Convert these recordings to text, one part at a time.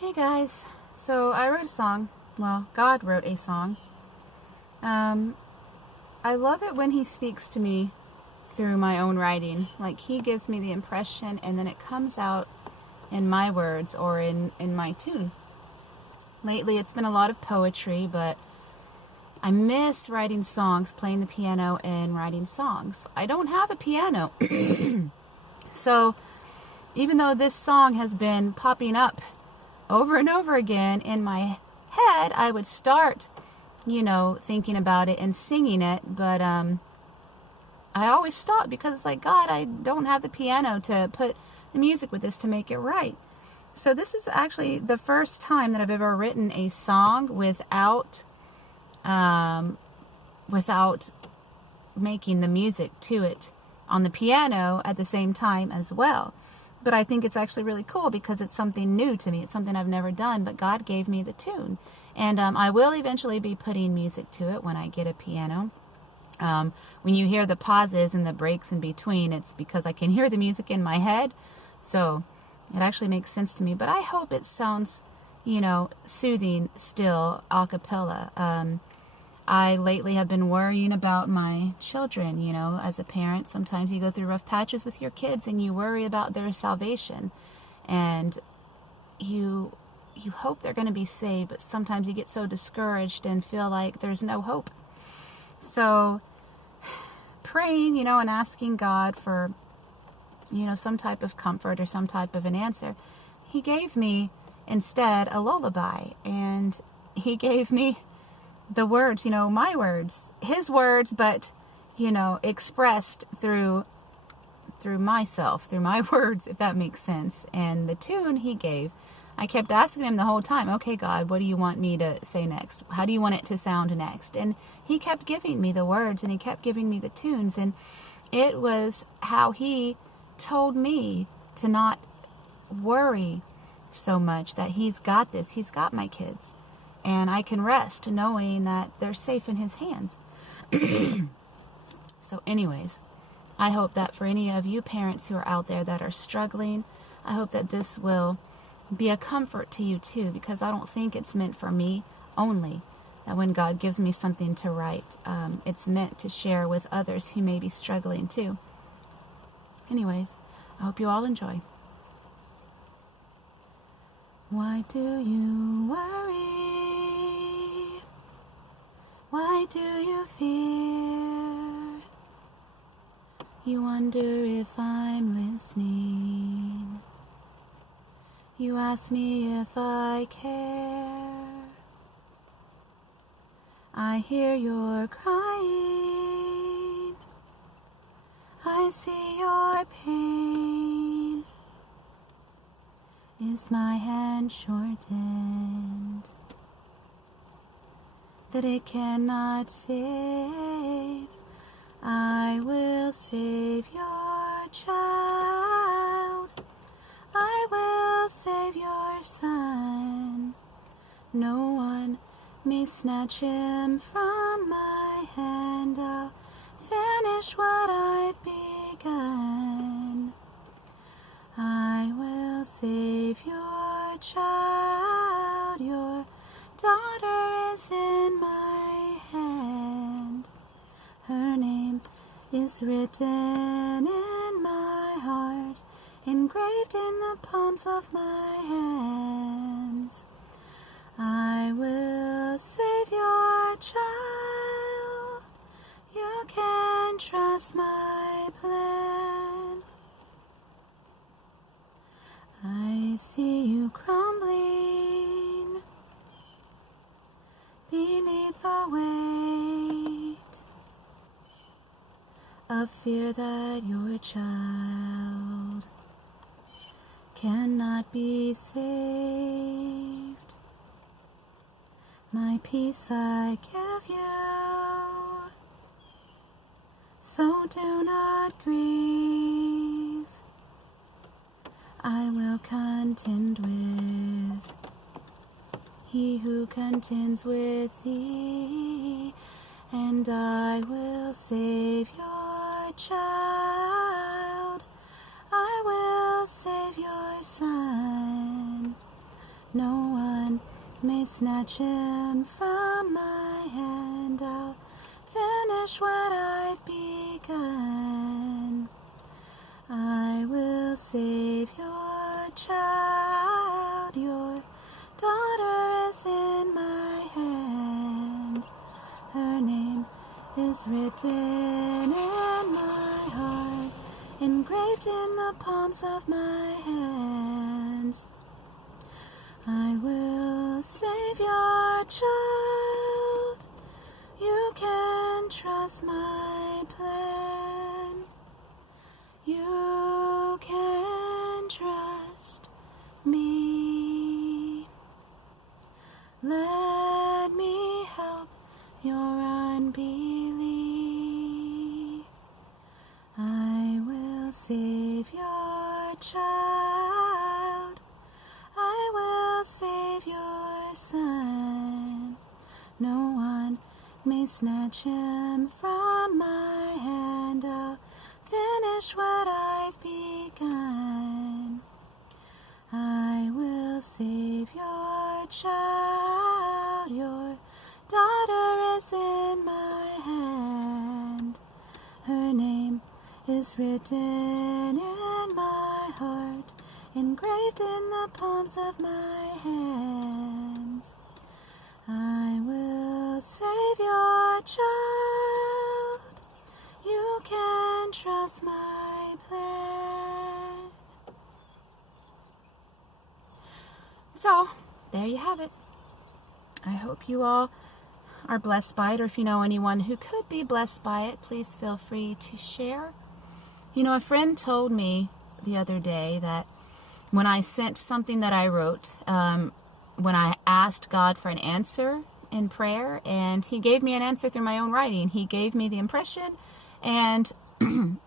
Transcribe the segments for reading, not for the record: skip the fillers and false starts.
Hey guys, so I wrote a song. Well, God wrote a song. Um, I love it when He speaks to me through my own writing. Like He gives me the impression and then it comes out in my words or in my tune. Lately it's been a lot of poetry, but I miss writing songs, playing the piano and writing songs. I don't have a piano. So even though this song has been popping up over and over again in my head, I would start, thinking about it and singing it, but I always stop because it's like, God, I don't have the piano to put the music with this to make it right. So this is actually the first time that I've ever written a song without making the music to it on the piano at the same time as well. But I think it's actually really cool because it's something new to me. It's something I've never done, but God gave me the tune. And I will eventually be putting music to it when I get a piano. When you hear the pauses and the breaks in between, it's because I can hear the music in my head. So it actually makes sense to me. But I hope it sounds, soothing still, a cappella. I lately have been worrying about my children, as a parent. Sometimes you go through rough patches with your kids and you worry about their salvation. And you hope they're going to be saved, but sometimes you get so discouraged and feel like there's no hope. So praying, and asking God for, some type of comfort or some type of an answer. He gave me instead a lullaby, and He gave me the words, my words, His words, but, expressed through myself, through my words, if that makes sense. And the tune He gave, I kept asking Him the whole time, okay, God, what do you want me to say next? How do you want it to sound next? And He kept giving me the words and He kept giving me the tunes. And it was how He told me to not worry so much, that He's got this. He's got my kids. And I can rest knowing that they're safe in His hands. So anyways, I hope that for any of you parents who are out there that are struggling, I hope that this will be a comfort to you too, because I don't think it's meant for me only. That when God gives me something to write, it's meant to share with others who may be struggling too. Anyways, I hope you all enjoy. Why do you worry? Why do you fear? You wonder if I'm listening. You ask me if I care. I hear your crying. I see your pain. Is my hand shortened that it cannot save? I will save your child. I will save your son. No one may snatch him from my hand. I'll finish what I've begun. I will save your child. Your daughter is in my hand. Her name is written in my heart, engraved in the palms of my hands. I will save your child. You can trust my plan. I see you crumbling beneath the weight of fear that your child cannot be saved. My peace I give you, so do not grieve. I will contend with He who contends with thee, and I will save your child. I will save your son. No one may snatch him from my hand. I'll finish what I've begun. I will save your child. Your daughter is in my hand. Her name is written in my heart, engraved in the palms of my hands. I will save your child. You can trust my plan. You can trust me. Let me help your unbelief. I will save your child. I will save your son. No one may snatch him from my hand. I'll finish what I've begun. I will save your child. Your daughter is in my hand. Her name is written in my heart, engraved in the palms of my hands. I will save your child. You can trust my plan. So, there you have it. I hope you all are blessed by it, or if you know anyone who could be blessed by it, please feel free to share. You know, a friend told me the other day that when I sent something that I wrote, when I asked God for an answer in prayer, and he gave me an answer through my own writing. He gave me the impression, and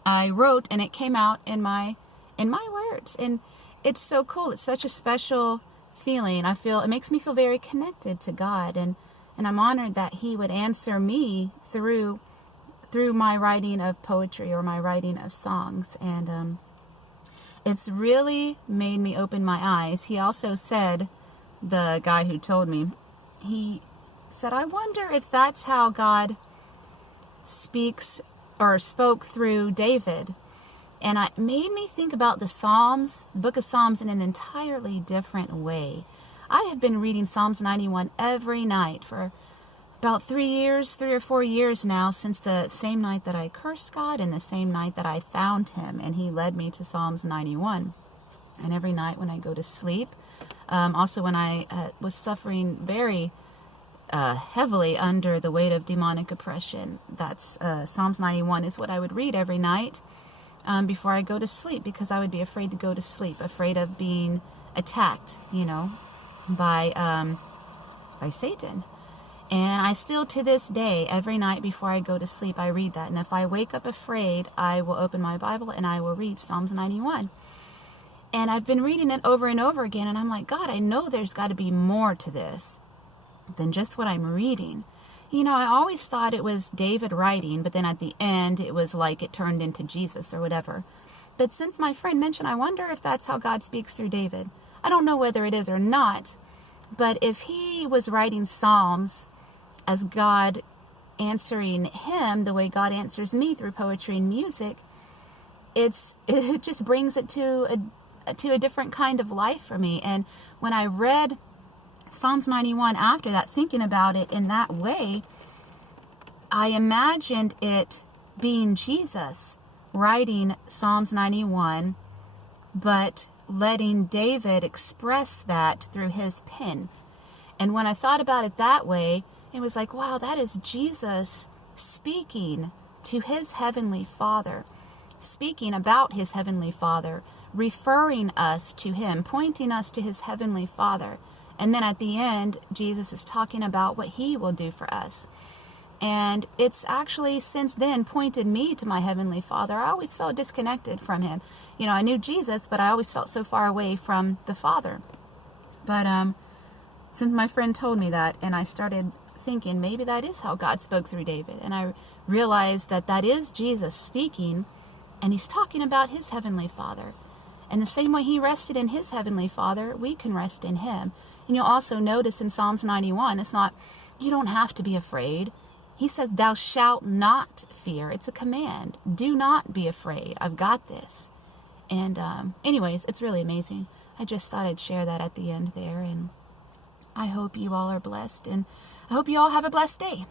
I wrote, and it came out in my words. And it's so cool. It's such a special feeling. It makes me feel very connected to God, and I'm honored that he would answer me through my writing of poetry or my writing of songs. And it's really made me open my eyes. He also said, the guy who told me, he said, I wonder if that's how God speaks or spoke through David. And it made me think about the Psalms, book of Psalms, in an entirely different way. I have been reading Psalms 91 every night for about 3 or 4 years now, since the same night that I cursed God and the same night that I found him, and he led me to Psalms 91. And every night when I go to sleep, also when I was suffering very heavily under the weight of demonic oppression, that's Psalms 91 is what I would read every night before I go to sleep, because I would be afraid to go to sleep, afraid of being attacked, by Satan. And I still, to this day, every night before I go to sleep, I read that. And if I wake up afraid, I will open my Bible and I will read Psalms 91. And I've been reading it over and over again, and I'm like, God, I know there's got to be more to this than just what I'm reading. I always thought it was David writing, but then at the end, it was like it turned into Jesus or whatever. But since my friend mentioned, I wonder if that's how God speaks through David. I don't know whether it is or not, but if he was writing Psalms as God answering him the way God answers me through poetry and music, it just brings it to a different kind of life for me. And when I read Psalms 91 after that, thinking about it in that way, I imagined it being Jesus writing Psalms 91, but letting David express that through his pen. And when I thought about it that way, it was like, wow, that is Jesus speaking to his heavenly Father, speaking about his heavenly Father, referring us to him, pointing us to his heavenly Father. And then at the end, Jesus is talking about what he will do for us. And it's actually since then pointed me to my heavenly Father. I always felt disconnected from him. I knew Jesus, but I always felt so far away from the Father. But since my friend told me that, and I started thinking maybe that is how God spoke through David, and I realized that is Jesus speaking, and he's talking about his heavenly Father. And the same way he rested in his heavenly Father, we can rest in him. And you'll also notice in Psalms 91, it's not, you don't have to be afraid. He says, thou shalt not fear. It's a command. Do not be afraid. I've got this. And anyways, it's really amazing. I just thought I'd share that at the end there. And I hope you all are blessed. And I hope you all have a blessed day.